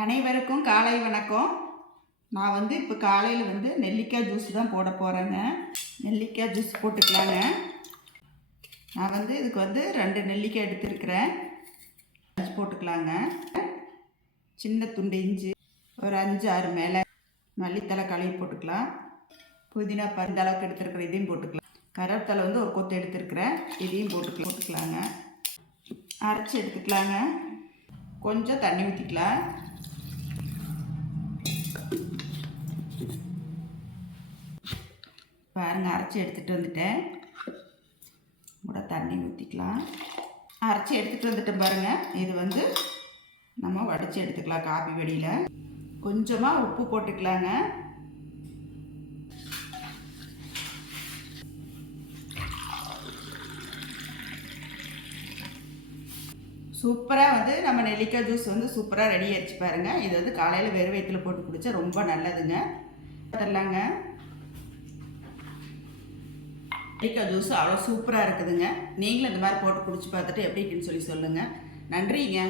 அனைவருக்கும் காலை வணக்கம். நான் இப்போ காலையில் நெல்லிக்காய் ஜூஸ் தான் போட போகிறேங்க. நெல்லிக்காய் ஜூஸ் போட்டுக்கலாங்க. நான் இதுக்கு 2 நெல்லிக்காய் எடுத்துருக்கிறேன். போட்டுக்கலாங்க. சின்ன துண்டு இஞ்சி, ஒரு 5-6 மேலே மல்லித்தலை கழுவி போட்டுக்கலாம். புதினா பருந்த அளவுக்கு எடுத்துருக்குற இதையும் போட்டுக்கலாம். கருவேப்பிலை ஒரு கொத்து எடுத்துருக்கிறேன், இதையும் போட்டுக்கலாங்க. அரைச்சி எடுத்துக்கலாங்க. கொஞ்சம் தண்ணி ஊற்றிக்கலாம். பாருங்கள், அரைச்சி எடுத்துகிட்டு வந்துட்டேன். கூட தண்ணி ஊற்றிக்கலாம். அரைச்சி எடுத்துகிட்டு வந்துட்டேன் பாருங்கள். இது நம்ம வடித்து எடுத்துக்கலாம். காப்பி வெடியில் கொஞ்சமாக உப்பு போட்டுக்கலாங்க. சூப்பராக நம்ம நெல்லிக்காய் ஜூஸ் சூப்பராக ரெடி ஆகிடுச்சு பாருங்கள். இது காலையில் வெறும் வயிற்றில் போட்டு குடித்தா ரொம்ப நல்லதுங்க. அதெல்லாங்க நெல்லிக்காய் ஜூஸ் அவ்வளோ சூப்பராக இருக்குதுங்க. நீங்களும் இந்த மாதிரி போட்டு குடிச்சு பார்த்துட்டு எப்படி இருக்குன்னு சொல்லி சொல்லுங்கள். நன்றிங்க.